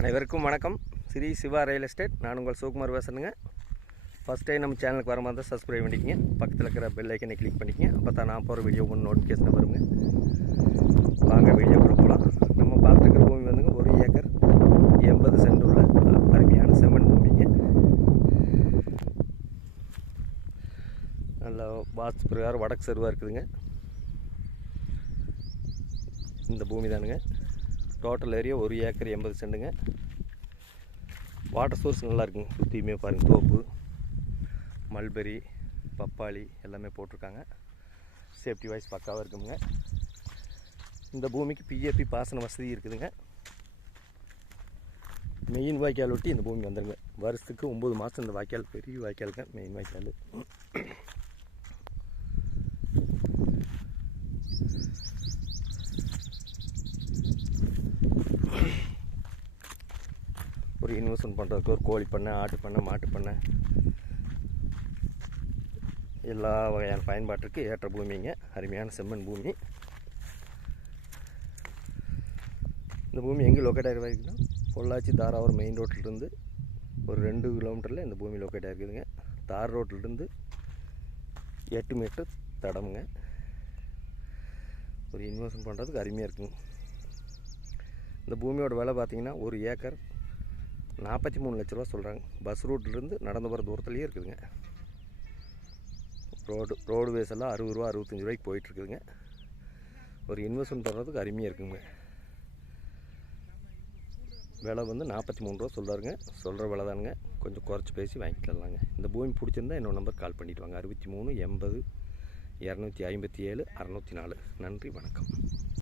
அனைவருக்கும் வணக்கம். Shri Siva real estate. நான் உங்கள் சிவகுமார் பேசுகிறேங்க. ஃபஸ்ட் டைம் நம்ம சேனலுக்கு வர மாதிரி தான் சப்ஸ்கிரைப் பண்ணிக்கங்க. பக்கத்தில் இருக்கிற பெல் ஐக்கனை கிளிக் பண்ணிக்கங்க. அப்போ தான் நான் போகிற வீடியோ ஒன்று நோட்டிஃபிகேஷன் வருங்க. வாங்க வீடியோக்குள்ள போகலாம். நம்ம பார்த்துருக்கிற பூமி வந்துங்க 1 ஏக்கர் 80 சென்ட் உள்ள அருமையான செம்மண் பூமிங்க. நல்ல வாஸ்து பிரகாரம் வடக்கு செருவாக இருக்குதுங்க. இந்த பூமி தானுங்க. டோட்டல் ஏரியா 1 ஏக்கர் 80 சென்ட்டுங்க. வாட்டர் சோர்ஸ் நல்லா இருக்குங்க. சுற்றியுமே பாருங்கள், தோப்பு, மல்பெரி, பப்பாளி எல்லாமே போட்டிருக்காங்க. சேஃப்டி வைஸ் பக்காவாக இருக்குங்க. இந்த பூமிக்கு பிஏபி பாசன வசதி இருக்குதுங்க. மெயின் வாய்க்கால் ஒட்டி இந்த பூமி வந்துடுங்க. வருஷத்துக்கு 9 மாதம் இந்த வாய்க்கால் பெரிய வாய்க்காலுங்க. மெயின் வாய்க்கால் ஒரு இன்வெஸ்ட்மெண்ட் பண்ணுறதுக்கு ஒரு கோழி பண்ணை, ஆட்டு பண்ணை, மாட்டு பண்ணை எல்லா வகையான பயன்பாட்டுக்கு ஏற்ற பூமிங்க. அருமையான செம்மண் பூமி. இந்த பூமி எங்கே லொக்கேட் ஆகிருக்குன்னா, பொள்ளாச்சி தாராபுரம் மெயின் ரோட்டிலிருந்து ஒரு 2 கிலோமீட்டரில் இந்த பூமி லொக்கேட் ஆகிருக்குதுங்க. தார் ரோட்டிலிருந்து 8 மீட்டர் தடமுங்க. ஒரு இன்வெஸ்ட்மெண்ட் பண்ணுறதுக்கு அருமையாக இருக்குங்க. இந்த பூமியோட விலை பார்த்திங்கன்னா 1 ஏக்கர் 43 லட்ச ரூபா சொல்கிறாங்க. பஸ் ரூட்லேருந்து நடந்து போகிற தூரத்துலேயே இருக்குதுங்க. ரோடு வேஸ் எல்லாம் 60 ரூபா 65 ரூபாய்க்கு போயிட்டுருக்குதுங்க. ஒரு இன்வெஸ்ட்மெண்ட் பண்ணுறதுக்கு அருமையாக இருக்குங்க. விலை வந்து 43 ரூபா சொல்கிறாருங்க. சொல்கிற விலை தானுங்க. கொஞ்சம் குறைச்சி பேசி வாங்கிக்கலாங்க. இந்த பூமி பிடிச்சிருந்தா என்னோட நம்பர் கால் பண்ணிவிட்டு வாங்க. 63 80 257 604. நன்றி, வணக்கம்.